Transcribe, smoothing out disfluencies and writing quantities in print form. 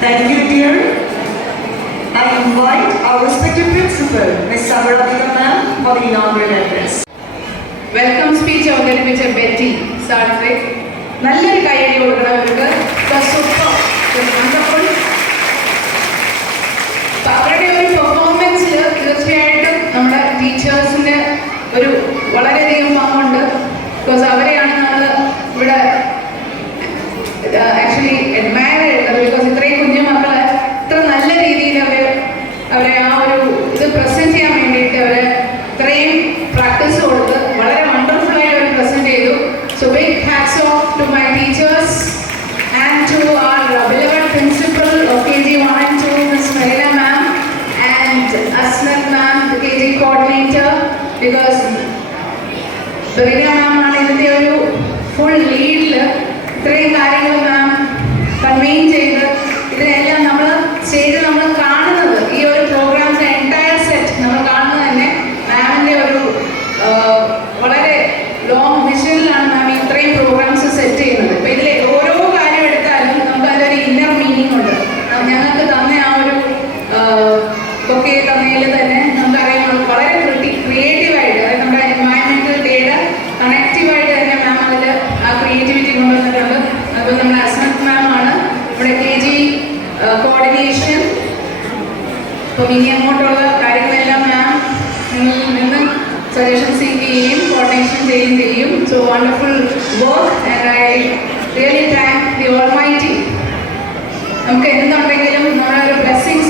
Thank you, dear. I invite our respected principal, Ms. Sabarabika ma'am, for the inaugural address. Welcome speech അവതരിപ്പിച്ച ബെറ്റി സാറിനെ നല്ലൊരു കൈയടി കൊടുക്കണവർക്ക് അവരുടെ ഒരു പെർഫോമൻസിൽ തീർച്ചയായിട്ടും നമ്മുടെ ടീച്ചേഴ്സിന് ഒരു വളരെയധികം പങ്കുണ്ട്. ബിക്കോസ് അവരെയാണ് നമ്മൾ ഇവിടെ ആക്ച്വലി അഡ്മയർ ചെയ്യുന്നത്. ബിക്കോസ് ഇത്രയും കുഞ്ഞു മക്കളെ ഇത്ര നല്ല രീതിയിൽ അവരെ ആ ഒരു ഇത് പ്രസന്റ് ചെയ്യാൻ വേണ്ടിയിട്ട് അവരെ ഇത്രയും പ്രാക്ടീസ് കൊടുത്ത് വളരെ വണ്ടർഫുൾ ആയിട്ട് അവർ പ്രസന്റ് ചെയ്തു. So big hats off to my teachers and to our beloved principal of KG1 and 2, Ms. Marina ma'am and Asnat ma'am, the KG coordinator, because Marina ma'am ആണ് ഇതിന്റെ ഒരു ഫുൾ ലീഡിൽ ഇത്രയും കാര്യങ്ങൾ മാം കൺവീൻ ചെയ്ത് ഇതിനെല്ലാം നമ്മൾ സ്റ്റേജിൽ നമ്മൾ കാണുന്നത് ഈ ഒരു പ്രോഗ്രാംസ് എൻറ്റയർ സെറ്റ് നമ്മൾ കാണുന്നത് തന്നെ മാമിൻ്റെ ഒരു വളരെ ലോങ് വിഷനിലാണ് മാം ഇത്രയും പ്രോഗ്രാംസ് സെറ്റ് ചെയ്യുന്നത്. ഇപ്പം ഇതിലെ ഓരോ കാര്യം എടുത്താലും നമുക്ക് അതിലൊരു ഇന്നർ മീനിങ് ഉണ്ട്. ഞങ്ങൾക്ക് തന്ന ആ ഒരു ഒക്കെ തന്നതിൽ തന്നെ നമുക്കറിയാം വളരെ ക്രിയേറ്റീവായിട്ട്, അതായത് നമ്മുടെ എൻവയൺമെൻറ്റൽ ഡേയുടെ കണക്റ്റീവായിട്ട് തന്നെ മാം അതിൽ ആ ക്രിയേറ്റിവിറ്റി കൊണ്ടുവന്നിട്ടുണ്ട്. അപ്പോൾ നമ്മുടെ അസ്നത് മാം ആണ് നമ്മുടെ KG കോർഡിനേഷൻ. അപ്പം ഇനി അങ്ങോട്ടുള്ള കാര്യങ്ങളെല്ലാം മാം നിന്ന് സജഷൻ സീക്ക് ചെയ്യുകയും കോർഡിനേഷൻ ചെയ്യുകയും ചെയ്യും. So wonderful work and I really thank the almighty. നമുക്ക് എന്തുണ്ടെങ്കിലും നമ്മുടെ ഒരു ബ്ലെസ്സിങ്സ്